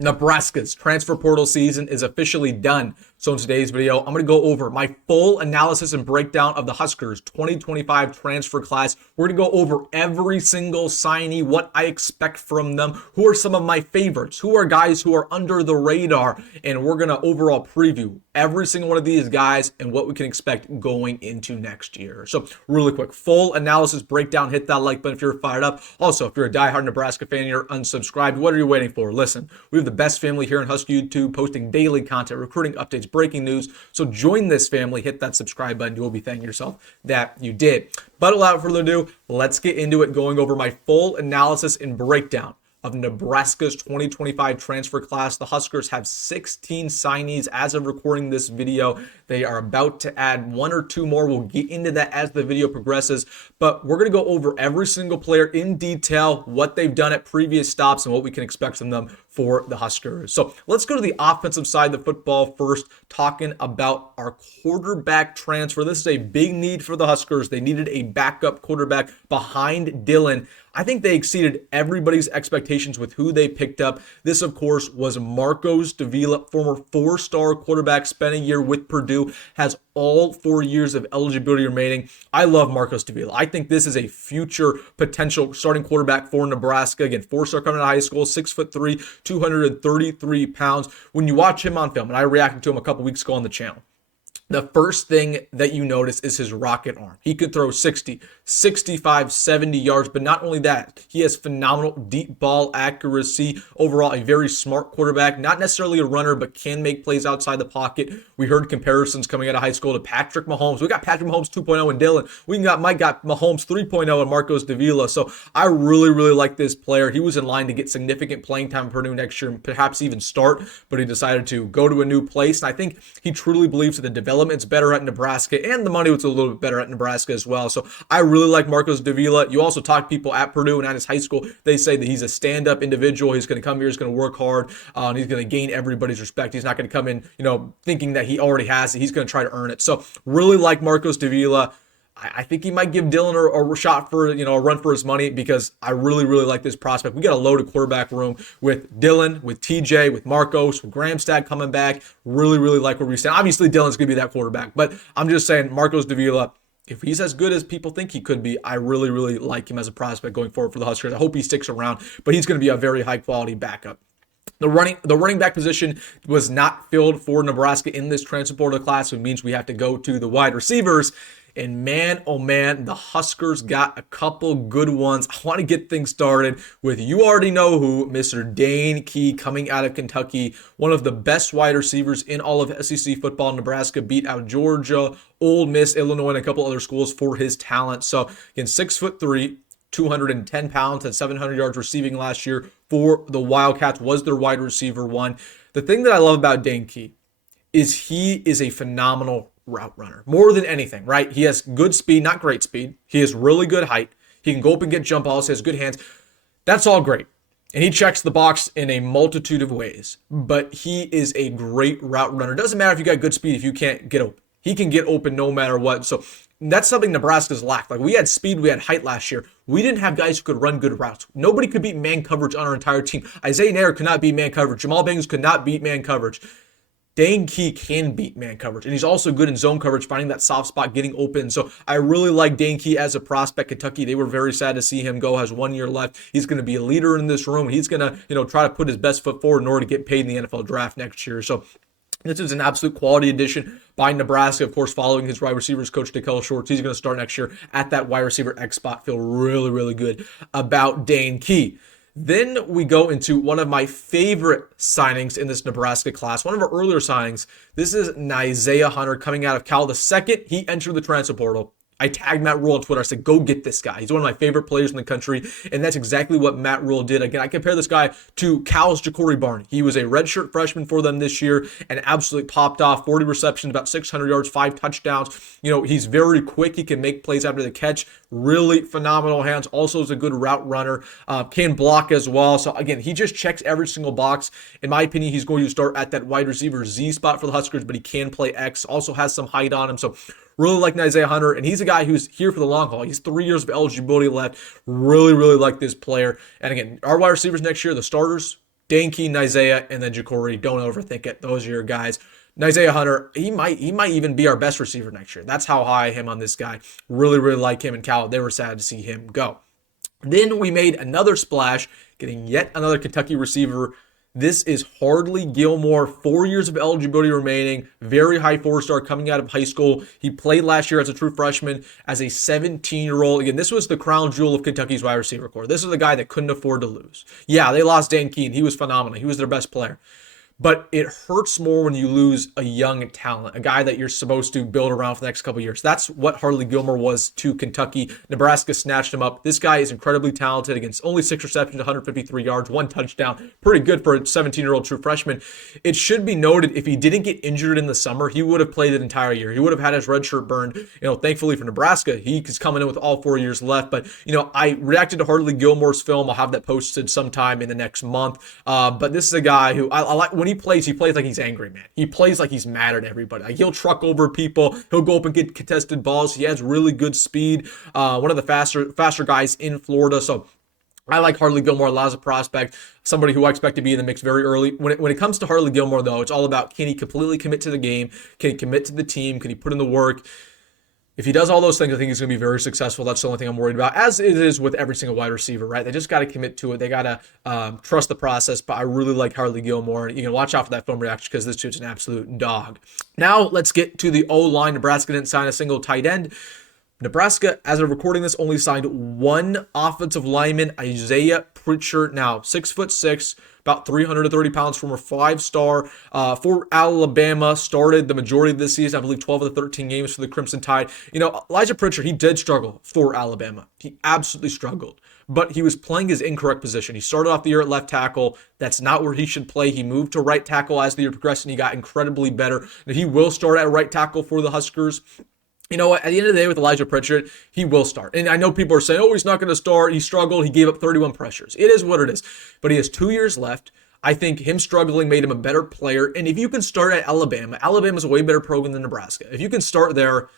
Nebraska's transfer portal season is officially done. So in today's video, I'm going to go over my full analysis and breakdown of the Huskers 2025 transfer class. We're going to go over every single signee, what I expect from them, who are some of my favorites, who are guys who are under the radar, and we're going to overall preview every single one of these guys and what we can expect going into next year. So really quick, full analysis breakdown. Hit that like button if you're fired up. Also, if you're a diehard Nebraska fan and you're unsubscribed, what are you waiting for? Listen, we have the best family here on Husker YouTube, posting daily content, recruiting updates, breaking news. So join this family, hit that subscribe button. You will be thanking yourself that you did. But without further ado, let's get into it, going over my full analysis and breakdown of Nebraska's 2025 transfer class. The Huskers have 16 signees as of recording this video. They are about to add one or two more. We'll get into that as the video progresses, but we're going to go over every single player in detail, what they've done at previous stops, and what we can expect from them for the Huskers. So let's go to the offensive side of the football first, talking about our quarterback transfer. This is a big need for the Huskers. They needed a backup quarterback behind Dylan. I think they exceeded everybody's expectations with who they picked up. This, of course, was Marques Davila, former four-star quarterback, spent a year with Purdue, has all 4 years of eligibility remaining. I love Marques Davila. I think this is a future potential starting quarterback for Nebraska. Again, four-star coming out of high school, 6'3", 233 pounds. When you watch him on film, and I reacted to him a couple weeks ago on the channel, the first thing that you notice is his rocket arm. He could throw 60, 65, 70 yards, but not only that, he has phenomenal deep ball accuracy. Overall, a very smart quarterback, not necessarily a runner, but can make plays outside the pocket. We heard comparisons coming out of high school to Patrick Mahomes. We got Patrick Mahomes 2.0 and Dylan. We got Mahomes 3.0 and Marques Davila. So I really like this player. He was in line to get significant playing time at Purdue next year and perhaps even start, but he decided to go to a new place. And I think he truly believes that the development's better at Nebraska, and the money was a little bit better at Nebraska as well. So I really like Marques Davila. You also talk to people at Purdue and at his high school. They say that he's a stand-up individual. He's going to come here. He's going to work hard. And he's going to gain everybody's respect. He's not going to come in, thinking that he already has it. He's going to try to earn it. So really like Marques Davila. I think he might give Dylan a shot for, a run for his money, because I really like this prospect. We got a loaded quarterback room with Dylan, with TJ, with Marcos, with Gramstad coming back. Really like where we stand. Obviously, Dylan's going to be that quarterback, but I'm just saying Marques Davila, if he's as good as people think he could be, I really like him as a prospect going forward for the Huskers. I hope he sticks around, but he's going to be a very high quality backup. The running back position was not filled for Nebraska in this transfer portal class, which means we have to go to the wide receivers. And man, oh man, the Huskers got a couple good ones. I want to get things started with, you already know who, Mr. Dane Key, coming out of Kentucky, one of the best wide receivers in all of SEC football. Nebraska beat out Georgia, Ole Miss, Illinois, and a couple other schools for his talent. So again, 6'3", 210 pounds, and 700 yards receiving last year for the Wildcats, was their wide receiver one. The thing that I love about Dane Key is he is a phenomenal route runner. More than anything, right? He has good speed, not great speed. He has really good height. He can go up and get jump balls. He has good hands. That's all great. And he checks the box in a multitude of ways. But he is a great route runner. Doesn't matter if you got good speed if you can't get open. He can get open no matter what. So that's something Nebraska's lacked. Like, we had speed, we had height last year. We didn't have guys who could run good routes. Nobody could beat man coverage on our entire team. Isaiah Nair could not beat man coverage. Jamal Bangs could not beat man coverage. Dane Key can beat man coverage, and he's also good in zone coverage, finding that soft spot, getting open. So I really like Dane Key as a prospect. Kentucky, they were very sad to see him go. Has 1 year left. He's going to be a leader in this room. He's going to, try to put his best foot forward in order to get paid in the NFL draft next year. So this is an absolute quality addition by Nebraska, of course, following his wide receivers coach, DeKel Shorts. He's going to start next year at that wide receiver X spot. Feel really good about Dane Key. Then we go into one of my favorite signings in this Nebraska class, one of our earlier signings. This is Nyziah Hunter coming out of Cal. The second he entered the transfer portal, I tagged Matt Rhule on Twitter. I said, go get this guy. He's one of my favorite players in the country, and that's exactly what Matt Rhule did. Again, I compare this guy to Cal's Ja'Cory Barney. He was a redshirt freshman for them this year and absolutely popped off. 40 receptions, about 600 yards, 5 touchdowns. He's very quick. He can make plays after the catch. Really phenomenal hands. Also is a good route runner. Can block as well. So again, he just checks every single box. In my opinion, he's going to start at that wide receiver Z spot for the Huskers, but he can play X. Also has some height on him. So really like Nyziah Hunter, and he's a guy who's here for the long haul. He's 3 years of eligibility left. Really like this player. And again, our wide receivers next year, the starters, Dane Key, Nyziah, and then Jacory. Don't overthink it. Those are your guys. Nyziah Hunter, he might even be our best receiver next year. That's how high I am on this guy. Really, really like him. And Cal, they were sad to see him go. Then we made another splash, getting yet another Kentucky receiver. This is Hardley Gilmore, 4 years of eligibility remaining, very high 4-star coming out of high school. He played last year as a true freshman as a 17-year-old. Again, this was the crown jewel of Kentucky's wide receiver corps. This is the guy that couldn't afford to lose. Yeah, they lost Dane Key. He was phenomenal. He was their best player. But it hurts more when you lose a young talent, a guy that you're supposed to build around for the next couple of years. That's what Hardley Gilmore was to Kentucky. Nebraska snatched him up. This guy is incredibly talented against only 6 receptions, 153 yards, 1 touchdown. Pretty good for a 17-year-old true freshman. It should be noted, if he didn't get injured in the summer, he would have played the entire year. He would have had his red shirt burned. Thankfully for Nebraska, he's coming in with all 4 years left. But, I reacted to Hardley Gilmore's film. I'll have that posted sometime in the next month. But this is a guy who I like. When he plays like he's angry, man. He plays like he's mad at everybody. Like, he'll truck over people. He'll go up and get contested balls. He has really good speed. One of the faster guys in Florida. So I like Hardley Gilmore a lot as a prospect, somebody who I expect to be in the mix very early. When it comes to Hardley Gilmore, though, it's all about, can he completely commit to the game? Can he commit to the team? Can he put in the work? If he does all those things, I think he's going to be very successful. That's the only thing I'm worried about, as it is with every single wide receiver, right? They just got to commit to it. They got to trust the process, but I really like Hardley Gilmore. You can watch out for that film reaction because this dude's an absolute dog. Now, let's get to the O-line. Nebraska didn't sign a single tight end. Nebraska, as of recording this, only signed one offensive lineman, Isaiah Pritchett. Now, 6'6", about 330 pounds, former 5-star for Alabama. Started the majority of this season, I believe 12 of the 13 games for the Crimson Tide. Elijah Pritchett, he did struggle for Alabama. He absolutely struggled. But he was playing his incorrect position. He started off the year at left tackle. That's not where he should play. He moved to right tackle as the year progressed, and he got incredibly better. And he will start at right tackle for the Huskers. You know what? At the end of the day, with Elijah Pritchett, he will start. And I know people are saying, he's not going to start. He struggled. He gave up 31 pressures. It is what it is. But he has 2 years left. I think him struggling made him a better player. And if you can start at Alabama's a way better program than Nebraska. If you can start there,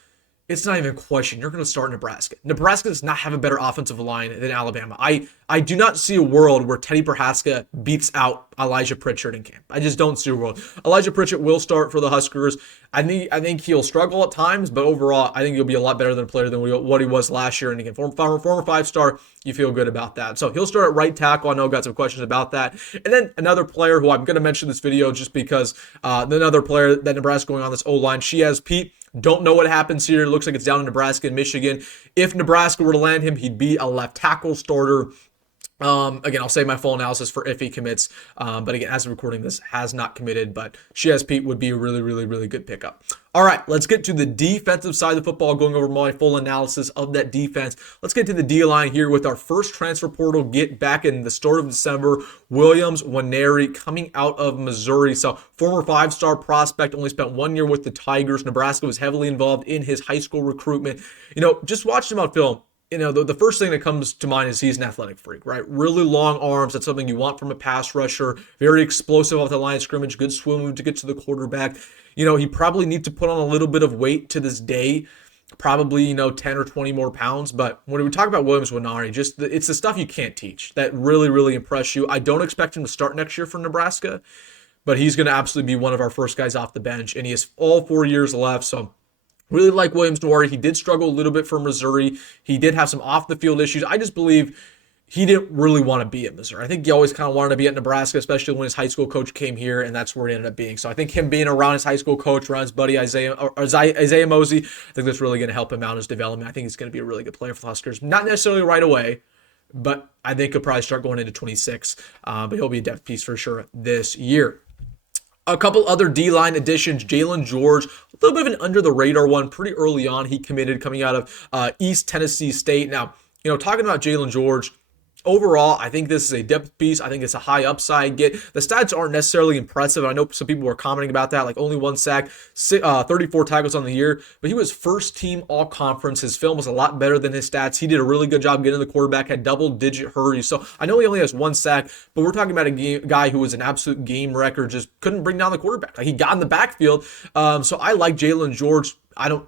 it's not even a question. You're going to start Nebraska. Nebraska does not have a better offensive line than Alabama. I do not see a world where Teddy Prohaska beats out Elijah Pritchett in camp. I just don't see a world. Elijah Pritchett will start for the Huskers. I think he'll struggle at times, but overall, I think he'll be a lot better than a player than what he was last year. And again, former 5-star, you feel good about that. So he'll start at right tackle. I know I've got some questions about that. And then another player who I'm going to mention in this video just because another player that Nebraska going on this O-line, Shiyazh Pete. Don't know what happens here. It looks like it's down in Nebraska and Michigan. If Nebraska were to land him, he'd be a left tackle starter. Again, I'll save my full analysis for if he commits. But again, as of recording this, has not committed. But Shiyazh Pete would be a really, really, really good pickup. All right, let's get to the defensive side of the football, going over my full analysis of that defense. Let's get to the D-line here with our first transfer portal get back in the start of December. Williams Nwaneri coming out of Missouri. So former 5-star prospect, only spent 1 year with the Tigers. Nebraska was heavily involved in his high school recruitment. Just watched him on film. The first thing that comes to mind is he's an athletic freak, right? Really long arms. That's something you want from a pass rusher. Very explosive off the line of scrimmage. Good swim move to get to the quarterback. He probably needs to put on a little bit of weight to this day. Probably, 10 or 20 more pounds. But when we talk about Williams Nwaneri, it's the stuff you can't teach that really, really impress you. I don't expect him to start next year for Nebraska, but he's going to absolutely be one of our first guys off the bench. And he has all 4 years left, so really like Williams Nwaneri. He did struggle a little bit for Missouri. He did have some off-the-field issues. I just believe he didn't really want to be at Missouri. I think he always kind of wanted to be at Nebraska, especially when his high school coach came here, and that's where he ended up being. So I think him being around his high school coach, around his buddy Isaiah Mosey, I think that's really going to help him out in his development. I think he's going to be a really good player for the Huskers. Not necessarily right away, but I think he'll probably start going into 26. But he'll be a depth piece for sure this year. A couple other D-line additions. Jaylen George, a little bit of an under-the-radar one. Pretty early on, he committed coming out of East Tennessee State. Now, talking about Jaylen George, overall, I think this is a depth piece. I think it's a high upside get. The stats aren't necessarily impressive. I know some people were commenting about that, like only 1 sack, 34 tackles on the year, but he was first team all conference. His film was a lot better than his stats. He did a really good job getting the quarterback, had double-digit hurries. So I know he only has 1 sack, but we're talking about a guy who was an absolute game wrecker, just couldn't bring down the quarterback. Like, he got in the backfield. So I like Jaylen George.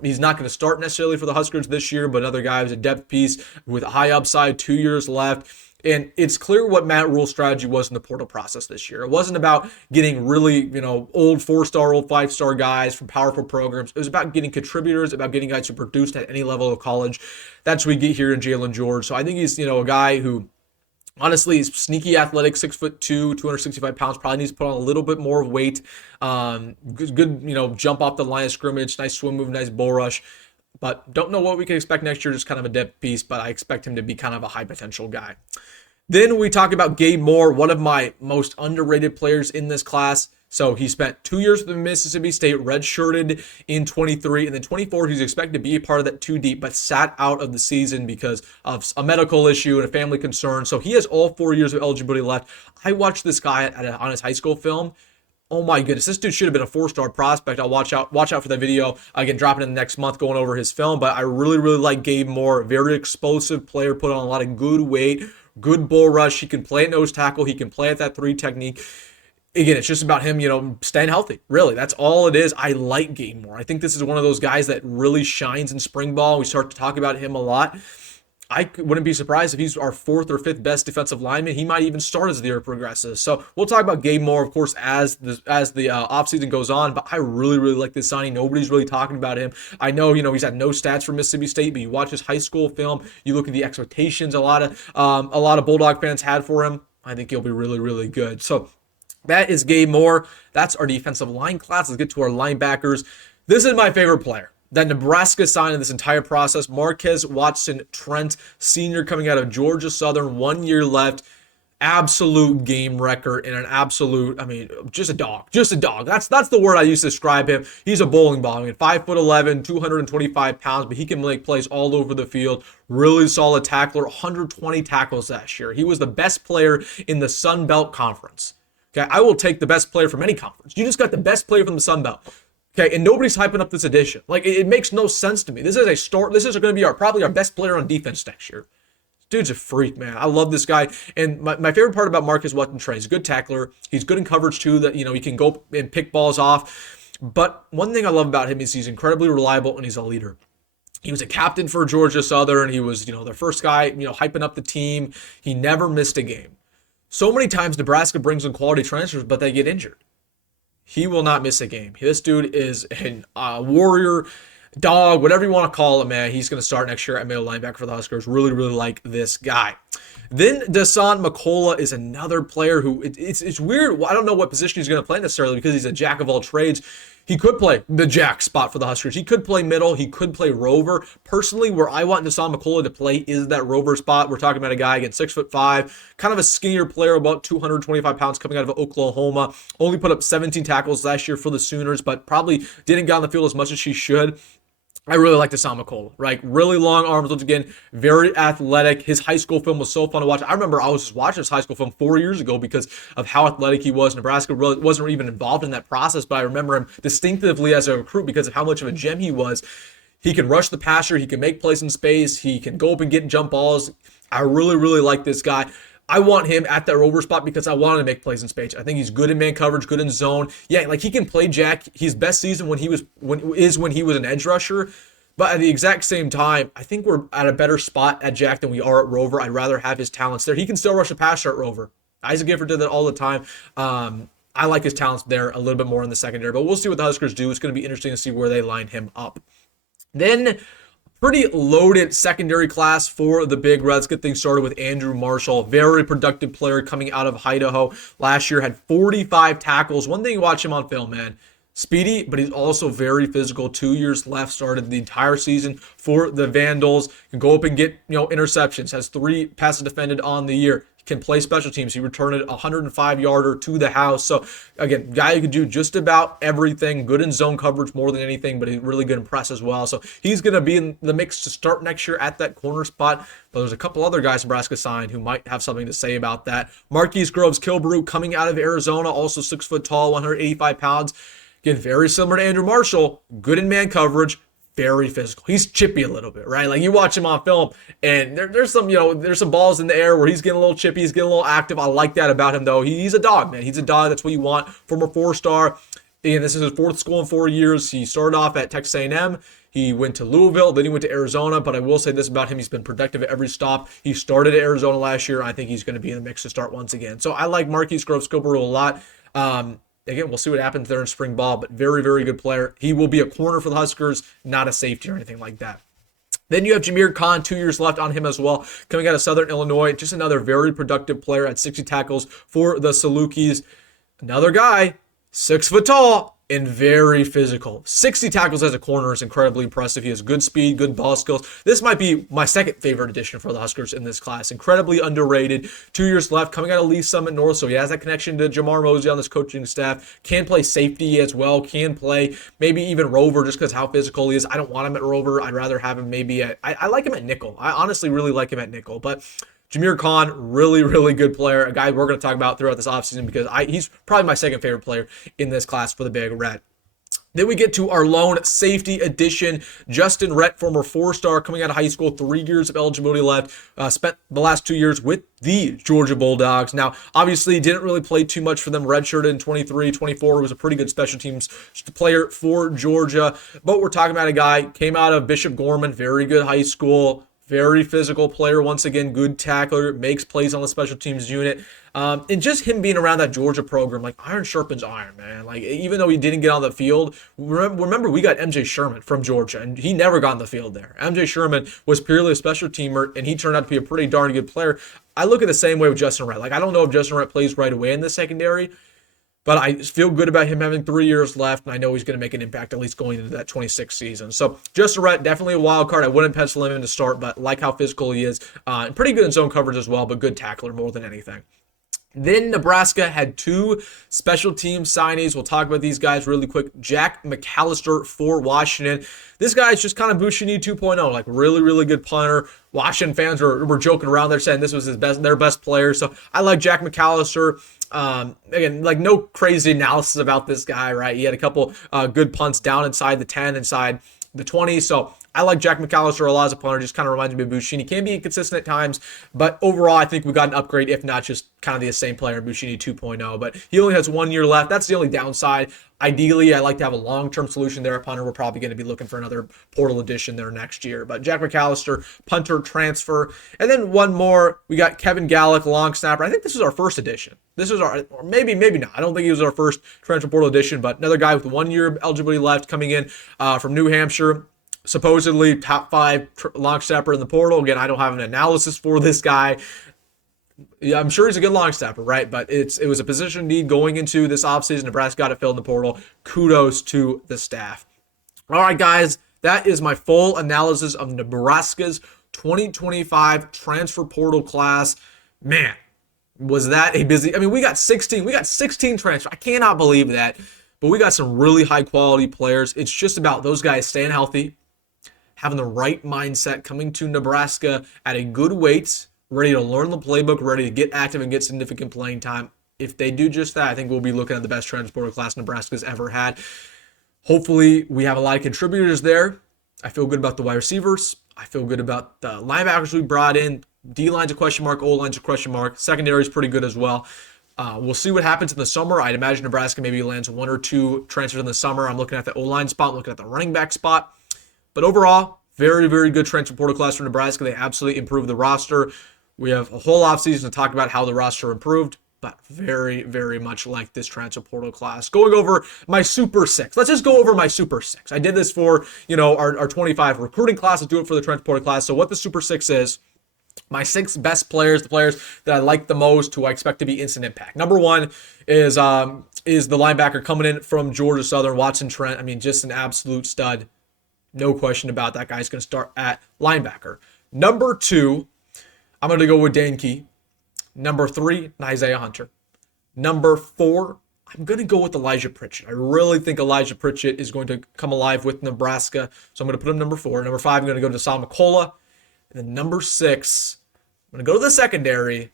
He's not going to start necessarily for the Huskers this year, but another guy who's a depth piece with a high upside, 2 years left. And it's clear what Matt Rhule's strategy was in the portal process this year. It wasn't about getting really, old 4-star, old 5-star guys from powerful programs. It was about getting contributors, about getting guys who produced at any level of college. That's what we get here in Jaylen George. So I think he's, a guy who honestly is sneaky athletic, 6'2", 265 pounds, probably needs to put on a little bit more weight. Good, jump off the line of scrimmage, nice swim move, nice bull rush. But don't know what we can expect next year, just kind of a depth piece, but I expect him to be kind of a high potential guy. Then we talk about Gabe Moore, one of my most underrated players in this class. So he spent 2 years with Mississippi State, redshirted in 23, and then 24, he's expected to be a part of that 2 deep, but sat out of the season because of a medical issue and a family concern. So he has all 4 years of eligibility left. I watched this guy on his high school film. Oh my goodness, this dude should have been a 4-star prospect. I'll watch out for that video. Again, dropping in the next month, going over his film. But I really, really like Gabe Moore. Very explosive player, put on a lot of good weight, good bull rush. He can play at nose tackle. He can play at that 3 technique. Again, it's just about him, staying healthy. Really, that's all it is. I like Gabe Moore. I think this is one of those guys that really shines in spring ball. We start to talk about him a lot. I wouldn't be surprised if he's our 4th or 5th best defensive lineman. He might even start as the year progresses. So we'll talk about Gabe Moore, of course, as the offseason goes on. But I really, really like this signing. Nobody's really talking about him. I know, he's had no stats for Mississippi State, but you watch his high school film, you look at the expectations a lot of Bulldog fans had for him. I think he'll be really, really good. So that is Gabe Moore. That's our defensive line class. Let's get to our linebackers. This is my favorite player that Nebraska signed in this entire process. Marques Watson Trent, senior coming out of Georgia Southern, 1 year left. Absolute game record and an absolute, just a dog. Just a dog. That's the word I used to describe him. He's a bowling ball. 5'11", 225 pounds, but he can make plays all over the field. Really solid tackler, 120 tackles last year. He was the best player in the Sun Belt Conference. Okay, I will take the best player from any conference. You just got the best player from the Sun Belt. Okay, and nobody's hyping up this addition. It makes no sense to me. This is a start. This is going to be probably our best player on defense next year. Dude's a freak, man. I love this guy. And my favorite part about Marques Watson Trent, he's a good tackler. He's good in coverage too. That he can go and pick balls off. But one thing I love about him is he's incredibly reliable and he's a leader. He was a captain for Georgia Southern. He was their first guy hyping up the team. He never missed a game. So many times Nebraska brings in quality transfers, but they get injured. He will not miss a game. This dude is a warrior, dog, whatever you want to call it, man. He's going to start next year at middle linebacker for the Huskers. Really, really like this guy. Then Dasan McCollough is another player who, it's weird. I don't know what position he's going to play necessarily because he's a jack of all trades. He could play the jack spot for the Huskers. He could play middle. He could play rover. Personally, where I want Dasan McCollough to play is that rover spot. We're talking about a guy, again, 6'5", kind of a skinnier player, about 225 pounds, coming out of Oklahoma. Only put up 17 tackles last year for the Sooners, but probably didn't get on the field as much as she should. I really like Dasan McCollough, right? Really long arms, once again, very athletic. His high school film was so fun to watch. I remember I was just watching his high school film 4 years ago because of how athletic he was. Nebraska really wasn't even involved in that process, but I remember him distinctively as a recruit because of how much of a gem he was. He can rush the passer. He can make plays in space. He can go up and get jump balls. I really, really like this guy. I want him at that rover spot because I want him to make plays in space. I think he's good in man coverage, good in zone. Yeah, he can play jack. His best season when he was an edge rusher. But at the exact same time, I think we're at a better spot at jack than we are at rover. I'd rather have his talents there. He can still rush a passer at rover. Isaac Gifford did that all the time. I like his talents there a little bit more in the secondary. But we'll see what the Huskers do. It's going to be interesting to see where they line him up. Then, pretty loaded secondary class for the Big Reds. Get things started with Andrew Marshall, very productive player coming out of Idaho. Last year had 45 tackles. One thing you watch him on film, man. Speedy, but he's also very physical. 2 years left, started the entire season for the Vandals. Can go up and get interceptions. Has 3 passes defended on the year. Can play special teams. He returned a 105-yarder to the house. So, again, guy who can do just about everything. Good in zone coverage more than anything, but he's really good in press as well. So, he's going to be in the mix to start next year at that corner spot. But there's a couple other guys Nebraska signed who might have something to say about that. Marquis Groves-Killebrew coming out of Arizona, also 6 foot tall, 185 pounds. Again, very similar to Andrew Marshall. Good in man coverage. Very physical. He's chippy a little bit, right? You watch him on film, and there's some balls in the air where he's getting a little chippy, he's getting a little active. I like that about him, though. He's a dog, man. He's a dog. That's what you want from a 4-star. Again, this is his fourth school in 4 years. He started off at Texas A&M. He went to Louisville, then he went to Arizona, but I will say this about him. He's been productive at every stop. He started at Arizona last year. I think he's going to be in the mix to start once again. So I like Marquis Groves-Killebrew a lot. Again, we'll see what happens there in spring ball, but very, very good player. He will be a corner for the Huskers, not a safety or anything like that. Then you have Jamir Conn, 2 years left on him as well, coming out of Southern Illinois. Just another very productive player at 60 tackles for the Salukis. Another guy, 6 foot tall, and very physical. 60 tackles as a corner is incredibly impressive. He has good speed, good ball skills. This might be my second favorite addition for the Huskers in this class. Incredibly underrated. 2 years left, coming out of Lee Summit North, so he has that connection to Jamar Mosey on this coaching staff. Can play safety as well. Can play maybe even Rover just because how physical he is. I don't want him at Rover. I'd rather have him maybe at... I like him at nickel. I honestly really like him at nickel, but... Jamir Conn, really, really good player. A guy we're going to talk about throughout this offseason because he's probably my second favorite player in this class for the Big Red. Then we get to our lone safety addition, Justyn Rhett, former 4-star, coming out of high school, 3 years of eligibility left, spent the last 2 years with the Georgia Bulldogs. Now, obviously, didn't really play too much for them, redshirted in 23, 24, was a pretty good special teams player for Georgia, but we're talking about a guy, came out of Bishop Gorman, very good high school, very physical player, once again, good tackler, makes plays on the special teams unit. And just him being around that Georgia program, like iron sharpens iron, man. Like even though he didn't get on the field, remember we got MJ Sherman from Georgia, and he never got on the field there. MJ Sherman was purely a special teamer, and he turned out to be a pretty darn good player. I look at the same way with Justyn Rhett. Like I don't know if Justyn Rhett plays right away in the secondary, but I feel good about him having 3 years left, and I know he's going to make an impact at least going into that 26 season. So Justyn Rhett, definitely a wild card. I wouldn't pencil him in to start, but like how physical he is. And pretty good in zone coverage as well, but good tackler more than anything. Then Nebraska had 2 special team signees. We'll talk about these guys really quick. Jack McCallister for Washington. This guy is just kind of Bushini 2.0, like really, really good punter. Washington fans were joking around there saying this was their best player. So I like Jack McCallister. Again, like no crazy analysis about this guy, right? He had a couple good punts down inside the 10, inside the 20. So I like Jack McCallister a lot as a punter. Just kind of reminds me of Bushini. He can be inconsistent at times, but overall, I think we got an upgrade, if not just kind of the same player, Bushini 2.0. But he only has 1 year left. That's the only downside. Ideally, I like to have a long-term solution there at punter. We're probably going to be looking for another portal addition there next year. But Jack McCallister, punter, transfer. And then one more, we got Kevin Gallic, long snapper. I think this is our first addition. This is our, or maybe not. I don't think he was our first transfer portal addition, but another guy with 1 year eligibility left coming in from New Hampshire. Supposedly top 5 long snapper in the portal. Again, I don't have an analysis for this guy. Yeah, I'm sure he's a good long snapper, right? But it was a position need going into this offseason. Nebraska got it filled in the portal. Kudos to the staff. All right, guys, that is my full analysis of Nebraska's 2025 transfer portal class. Man, was that a busy? I mean, we got 16 transfers. I cannot believe that. But we got some really high quality players. It's just about those guys staying healthy, having the right mindset, coming to Nebraska at a good weight, ready to learn the playbook, ready to get active and get significant playing time. If they do just that, I think we'll be looking at the best transfer class Nebraska's ever had. Hopefully, we have a lot of contributors there. I feel good about the wide receivers. I feel good about the linebackers we brought in. D-line's a question mark, O-line's a question mark. Secondary's pretty good as well. We'll see what happens in the summer. I'd imagine Nebraska maybe lands 1 or 2 transfers in the summer. I'm looking at the O-line spot, looking at the running back spot. But overall, very, very good transfer portal class for Nebraska. They absolutely improved the roster. We have a whole offseason to talk about how the roster improved, but very, very much like this transfer portal class. Going over my Super 6. Let's just go over my Super 6. I did this for, our 25 recruiting class. Let's do it for the transfer portal class. So what the Super 6 is, my 6 best players, the players that I like the most, who I expect to be instant impact. Number 1 is the linebacker coming in from Georgia Southern, Watson Trent. I mean, just an absolute stud. No question about that. Guy's going to start at linebacker. Number 2, I'm going to go with Dane Key. Number 3, Nyziah Hunter. Number 4, I'm going to go with Elijah Pritchett. I really think Elijah Pritchett is going to come alive with Nebraska, so I'm going to put him number 4. Number 5, I'm going to go to Dasan McCollough. And then number 6, I'm going to go to the secondary.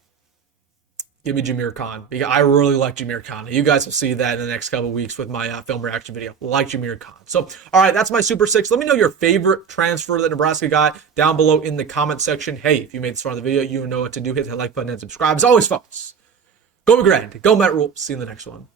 Give me Jamir Conn. Because I really like Jamir Conn. You guys will see that in the next couple of weeks with my film reaction video. Like Jamir Conn. So, all right, that's my Super 6. Let me know your favorite transfer that Nebraska got down below in the comment section. Hey, if you made this far in the video, you know what to do. Hit that like button and subscribe. As always, folks, go McGrand. Go Matt Rhule. See you in the next one.